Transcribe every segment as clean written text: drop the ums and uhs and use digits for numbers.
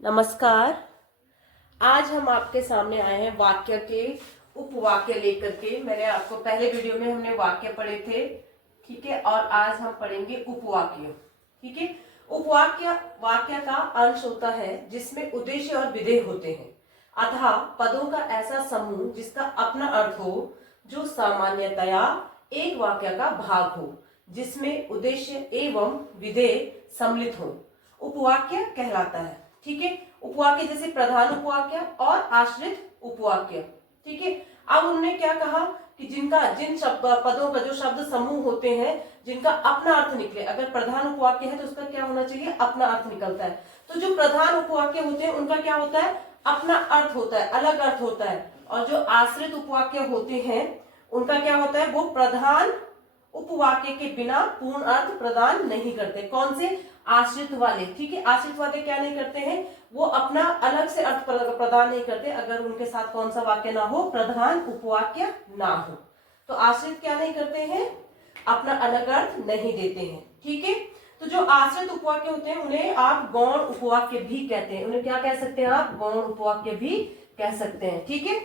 नमस्कार। आज हम आपके सामने आए हैं वाक्य के उपवाक्य लेकर के। मैंने आपको पहले वीडियो में हमने वाक्य पढ़े थे, ठीक है, और आज हम पढ़ेंगे उपवाक्य। ठीक है, उपवाक्य वाक्य का अंश होता है जिसमें उद्देश्य और विधेय होते हैं, अतः पदों का ऐसा समूह जिसका अपना अर्थ हो, जो सामान्यतया एक वाक्य का भाग हो, जिसमें उद्देश्य एवं विधेय सम्मिलित हो, उपवाक्य कहलाता है। ठीक है, उपवाक्य जैसे प्रधान उपवाक्य और आश्रित उपवाक्य। ठीक है, अब उन्होंने क्या कहा कि जिन पदों का जो शब्द समूह होते हैं जिनका अपना अर्थ निकले, अगर प्रधान उपवाक्य है तो उसका क्या होना चाहिए, अपना अर्थ निकलता है। तो जो प्रधान उपवाक्य होते हैं उनका क्या होता है, अपना अर्थ होता है, अलग अर्थ होता है। और जो आश्रित उपवाक्य होते हैं उनका क्या होता है, वो प्रधान उपवाक्य के बिना पूर्ण अर्थ प्रदान नहीं करते। कौन से, आश्रित वाले। ठीक है, आश्रित वाले क्या नहीं करते हैं, वो अपना अलग से अर्थ प्रदान नहीं करते अगर उनके साथ कौन सा वाक्य ना हो, प्रधान उपवाक्य ना हो। तो आश्रित क्या नहीं करते हैं, अपना अलग अर्थ नहीं देते हैं। ठीक है, तो जो आश्रित उपवाक्य होते हैं उन्हें आप गौण उपवाक्य भी कहते हैं। उन्हें क्या कह सकते हैं आप, गौण उपवाक्य भी कह सकते हैं। ठीक है,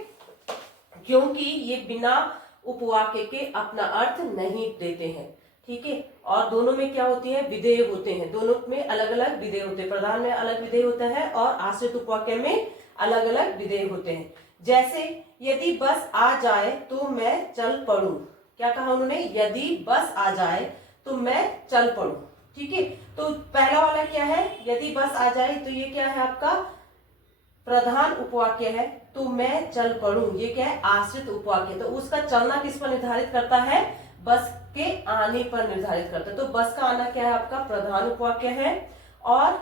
क्योंकि ये बिना उपवाक्य के अपना अर्थ नहीं देते हैं। ठीक है, और दोनों में क्या होती है, विधेय होते हैं। दोनों में अलग अलग विधेय होते हैं, प्रधान में अलग विधेय होता है और आश्रित उपवाक्य में अलग अलग विधेय होते हैं। जैसे यदि बस आ जाए तो मैं चल पड़ूं। क्या कहा उन्होंने, यदि बस आ जाए तो मैं चल पड़ूं। ठीक है, तो पहला वाला क्या है, यदि बस आ जाए, तो ये क्या है आपका प्रधान उपवाक्य है। तो मैं चल पड़ूं, ये क्या है, आश्रित उपवाक्य। तो उसका चलना किस पर निर्धारित करता है, बस के आने पर निर्धारित करता है। तो बस का आना क्या है आपका, प्रधान उपवाक्य है, और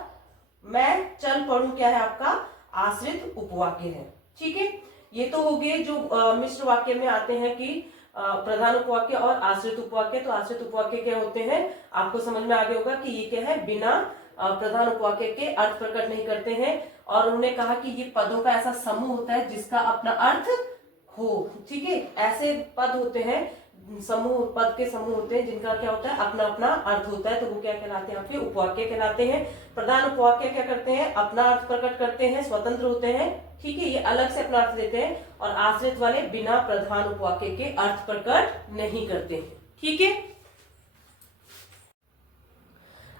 मैं चल पड़ूं क्या है आपका, आश्रित उपवाक्य है। ठीक है, ये तो हो गए जो मिश्र वाक्य में आते हैं कि प्रधान उपवाक्य और आश्रित उपवाक्य। तो आश्रित उपवाक्य क्या होते हैं, आपको समझ में आ गया होगा कि ये क्या है, बिना प्रधान उपवाक्य के अर्थ प्रकट नहीं करते हैं। और उन्होंने कहा कि ये पदों का ऐसा समूह होता है जिसका अपना अर्थ हो। ठीक है, ऐसे पद होते हैं, समूह, पद के समूह होते हैं जिनका क्या होता है, अपना अपना अर्थ होता है। तो वो क्या कहलाते हैं, आपके उपवाक्य कहलाते हैं। प्रधान उपवाक्य क्या करते हैं, अपना अर्थ प्रकट करते हैं, स्वतंत्र होते हैं। ठीक है, ये अलग से अपना अर्थ देते हैं। और आश्रित वाले बिना प्रधान उपवाक्य के अर्थ प्रकट नहीं करते हैं। ठीक है,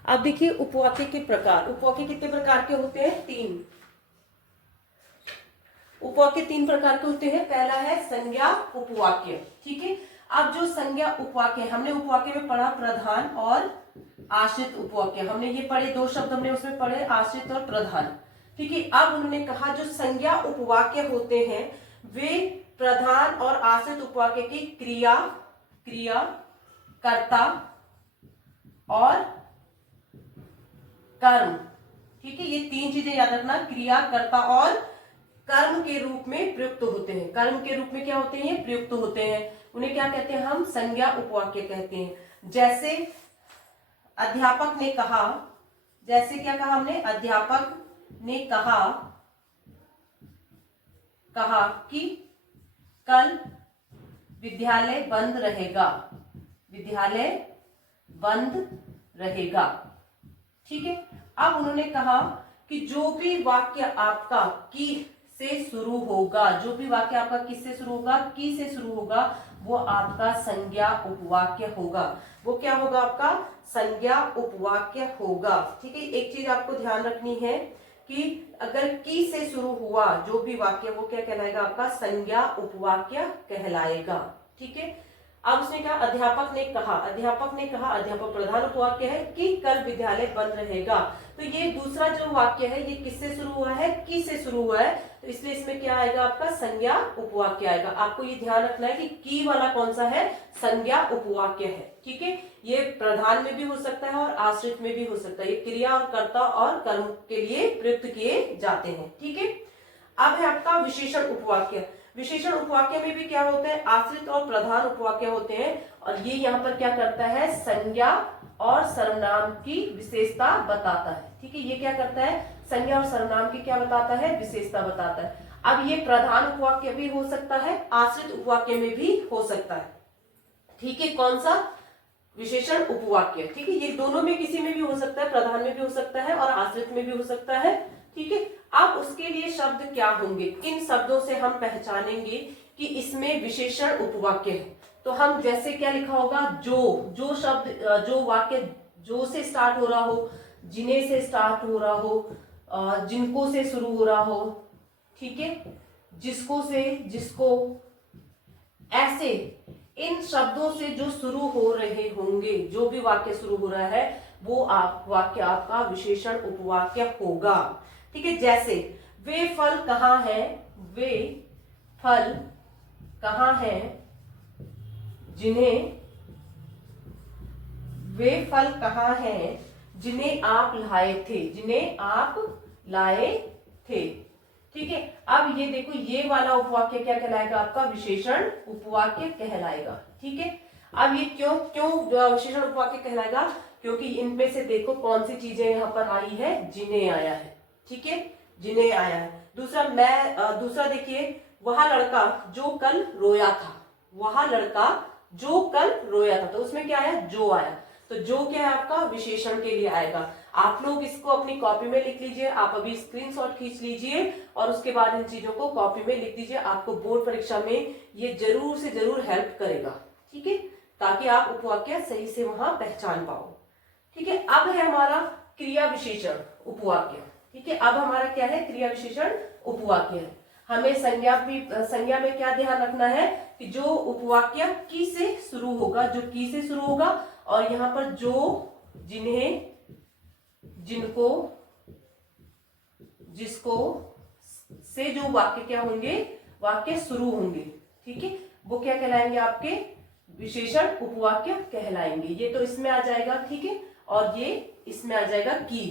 अब देखिए उपवाक्य के प्रकार। उपवाक्य कितने प्रकार के होते हैं, तीन। उपवाक्य तीन प्रकार के होते हैं। पहला है संज्ञा उपवाक्य। ठीक है, अब जो संज्ञा उपवाक्य, हमने उपवाक्य में पढ़ा प्रधान और आश्रित उपवाक्य, हमने ये पढ़े, दो शब्द हमने उसमें पढ़े, आश्रित और प्रधान। ठीक है, अब उन्होंने कहा जो संज्ञा उपवाक्य होते हैं वे प्रधान और आश्रित उपवाक्य की क्रिया, कर्ता और कर्म। ठीक है, ये तीन चीजें याद रखना, क्रिया, कर्ता और कर्म के रूप में प्रयुक्त होते हैं। कर्म के रूप में क्या होते हैं, ये प्रयुक्त होते हैं। उन्हें क्या कहते हैं, हम संज्ञा उपवाक्य कहते हैं। जैसे अध्यापक ने कहा, जैसे क्या कहा हमने, अध्यापक ने कहा कि कल विद्यालय बंद रहेगा, विद्यालय बंद रहेगा। ठीक है, अब उन्होंने कहा कि जो भी वाक्य आपका की से शुरू होगा, जो भी वाक्य आपका किससे शुरू होगा, की से शुरू होगा, वो आपका संज्ञा उपवाक्य होगा। वो क्या होगा, आपका संज्ञा उपवाक्य होगा। ठीक है, एक चीज आपको ध्यान रखनी है कि अगर की से शुरू हुआ जो भी वाक्य, वो क्या कहलाएगा, आपका संज्ञा उपवाक्य कहलाएगा। ठीक है, अब उसने कहा अध्यापक ने कहा, अध्यापक प्रधान उपवाक्य है कि कल विद्यालय बंद रहेगा। तो ये दूसरा जो वाक्य है ये किससे शुरू हुआ है, की से शुरू हुआ है, तो इसलिए इसमें क्या आएगा, आपका संज्ञा उपवाक्य आएगा। आपको ये ध्यान रखना है कि की वाला कौन सा है, संज्ञा उपवाक्य है। ठीक है, ये प्रधान में भी हो सकता है और आश्रित में भी हो सकता है। ये क्रिया और कर्ता और कर्म के लिए प्रयुक्त किए जाते हैं। ठीक है, अब है आपका विशेषण उपवाक्य। विशेषण उपवाक्य में भी क्या होते हैं, आश्रित और प्रधान उपवाक्य होते हैं। और ये यहाँ पर क्या करता है, संज्ञा और सर्वनाम की विशेषता बताता है। ठीक है, ये क्या करता है, संज्ञा और सर्वनाम की क्या बताता है, विशेषता बताता है। अब ये प्रधान उपवाक्य भी हो सकता है, आश्रित उपवाक्य में भी हो सकता है। ठीक है, कौन सा, विशेषण उपवाक्य। ठीक है, ये दोनों में किसी में भी हो सकता है, प्रधान में भी हो सकता है और आश्रित में भी हो सकता है। ठीक है, अब उसके लिए शब्द क्या होंगे, किन शब्दों से हम पहचानेंगे कि इसमें विशेषण उपवाक्य है। तो हम जैसे क्या लिखा होगा, जो शब्द, जो वाक्य जो से स्टार्ट हो रहा हो, जिन्हें से स्टार्ट हो रहा हो, जिनको से शुरू हो रहा हो, ठीक है, जिसको से, जिसको, ऐसे इन शब्दों से जो शुरू हो रहे होंगे, जो भी वाक्य शुरू हो रहा है वो वाक्य आपका विशेषण उपवाक्य होगा। ठीक है, जैसे वे फल कहाँ है, वे फल कहाँ है जिन्हें, वे फल कहाँ है जिन्हें आप लाए थे, जिन्हें आप लाए थे। ठीक है, अब ये देखो, ये वाला उपवाक्य क्या कहलाएगा, आपका विशेषण उपवाक्य कहलाएगा। ठीक है, अब ये क्यों क्यों विशेषण उपवाक्य कहलाएगा, क्योंकि इनमें से देखो कौन सी चीजें यहाँ पर आई है, जिन्हें आया है। ठीक है, जिन्हें आया है। दूसरा देखिए, वह लड़का जो कल रोया था, वह लड़का जो कल रोया था, तो उसमें क्या आया, जो आया। तो जो क्या है आपका विशेषण के लिए आएगा। आप लोग इसको अपनी कॉपी में लिख लीजिए, आप अभी स्क्रीनशॉट खींच लीजिए और उसके बाद इन चीजों को कॉपी में लिख दीजिए। आपको बोर्ड परीक्षा में ये जरूर से जरूर हेल्प करेगा। ठीक है, ताकि आप उपवाक्य सही से वहां पहचान पाओ। ठीक है, अब है हमारा क्रिया विशेषण उपवाक्य। ठीक है, अब हमारा क्या है, क्रिया विशेषण उपवाक्य है। हमें संज्ञा में क्या ध्यान रखना है कि जो उपवाक्य की से शुरू होगा, जो की से शुरू होगा, और यहाँ पर जो, जिन्हें, जिनको, जिसको से जो वाक्य क्या होंगे, वाक्य शुरू होंगे। ठीक है, वो क्या कहलाएंगे, आपके विशेषण उपवाक्य कहलाएंगे। ये तो इसमें आ जाएगा। ठीक है, और ये इसमें आ जाएगा की।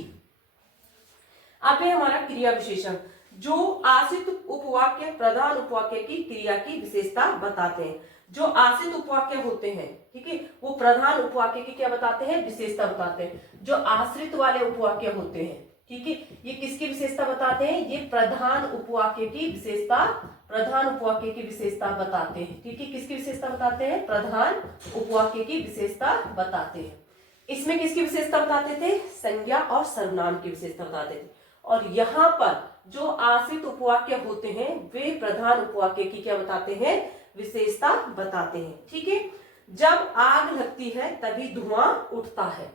अब है हमारा क्रिया विशेषण, जो आश्रित उपवाक्य प्रधान उपवाक्य की क्रिया की विशेषता बताते हैं। जो आश्रित उपवाक्य होते हैं, ठीक है, वो प्रधान उपवाक्य की क्या बताते हैं, विशेषता बताते हैं। जो आश्रित वाले उपवाक्य होते हैं, ठीक है, ये किसकी विशेषता बताते हैं, ये प्रधान उपवाक्य की विशेषता, प्रधान उपवाक्य की विशेषता बताते हैं। ठीक है, किसकी विशेषता बताते हैं, प्रधान उपवाक्य की विशेषता बताते हैं। इसमें किसकी विशेषता बताते थे, संज्ञा और सर्वनाम की विशेषता बताते थे। और यहाँ पर जो आश्रित उपवाक्य होते हैं वे प्रधान उपवाक्य की क्या बताते हैं, विशेषता बताते हैं। ठीक है, जब आग लगती है तभी धुआं उठता है।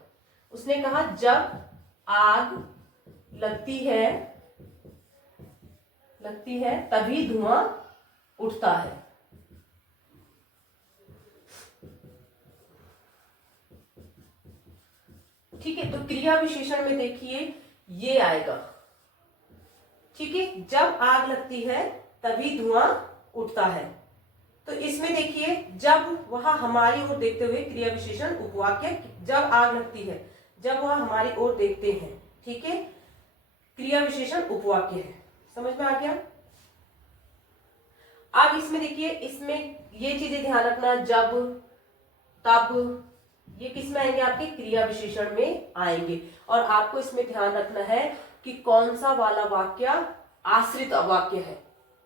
उसने कहा जब आग लगती है तभी धुआं उठता है। ठीक है, तो क्रिया विशेषण में देखिए ये आएगा। ठीक है, जब आग लगती है तभी धुआं उठता है। तो इसमें देखिए, जब वह हमारी ओर देखते हुए क्रिया विशेषण उपवाक्य, जब आग लगती है, जब वह हमारी ओर देखते हैं, ठीक है, क्रिया विशेषण उपवाक्य है। समझ में आ गया। अब इसमें देखिए, इसमें ये चीजें ध्यान रखना, जब, तब, ये किस में आएंगे, आपके क्रिया विशेषण में आएंगे। और आपको इसमें ध्यान रखना है कि कौन सा वाला वाक्य आश्रित वाक्य है।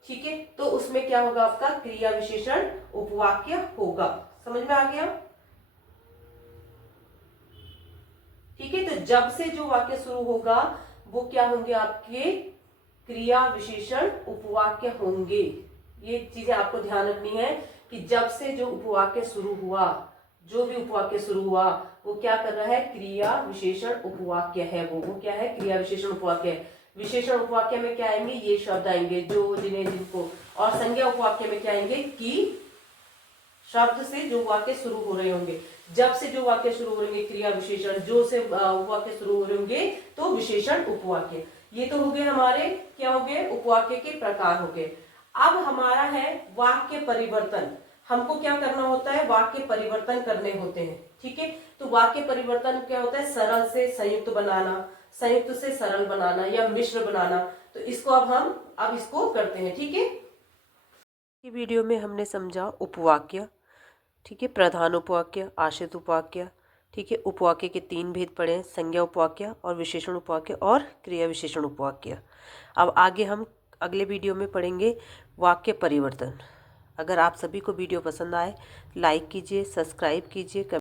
ठीक है, तो उसमें क्या होगा, आपका क्रिया विशेषण उपवाक्य होगा। समझ में आ गया। ठीक है, तो जब से जो वाक्य शुरू होगा वो क्या होंगे, आपके क्रिया विशेषण उपवाक्य होंगे। ये चीजें आपको ध्यान रखनी है कि जब से जो उपवाक्य शुरू हुआ, जो भी उपवाक्य शुरू हुआ वो क्या कर रहा है, क्रिया विशेषण उपवाक्य है। वो क्या है, क्रिया विशेषण उपवाक्य है। विशेषण उपवाक्य में क्या आएंगे, ये शब्द आएंगे, जो, जिन्हें, जिनको। और संज्ञा उपवाक्य में क्या आएंगे, कि शब्द से जो वाक्य शुरू हो रहे होंगे। जब से जो वाक्य शुरू हो रहे क्रिया विशेषण, जो से वाक्य शुरू हो रहे होंगे तो विशेषण उपवाक्य। ये तो हो गए हमारे, क्या हो गए, उपवाक्य के प्रकार हो गए। अब हमारा है वाक्य परिवर्तन। हमको क्या करना होता है, वाक्य परिवर्तन करने होते हैं। ठीक है, तो वाक्य परिवर्तन क्या होता है, सरल से संयुक्त बनाना, संयुक्त से सरल बनाना या मिश्र बनाना। तो इसको अब इसको करते हैं। ठीक है, ये वीडियो में हमने समझा उपवाक्य, ठीक है, प्रधान उपवाक्य, आश्रित उपवाक्य, ठीक है, उपवाक्य के 3 भेद पढ़े हैं, संज्ञा उपवाक्य और विशेषण उपवाक्य और क्रिया विशेषण उपवाक्य। अब आगे हम अगले वीडियो में पढ़ेंगे वाक्य परिवर्तन। अगर आप सभी को वीडियो पसंद आए, लाइक कीजिए, सब्सक्राइब कीजिए।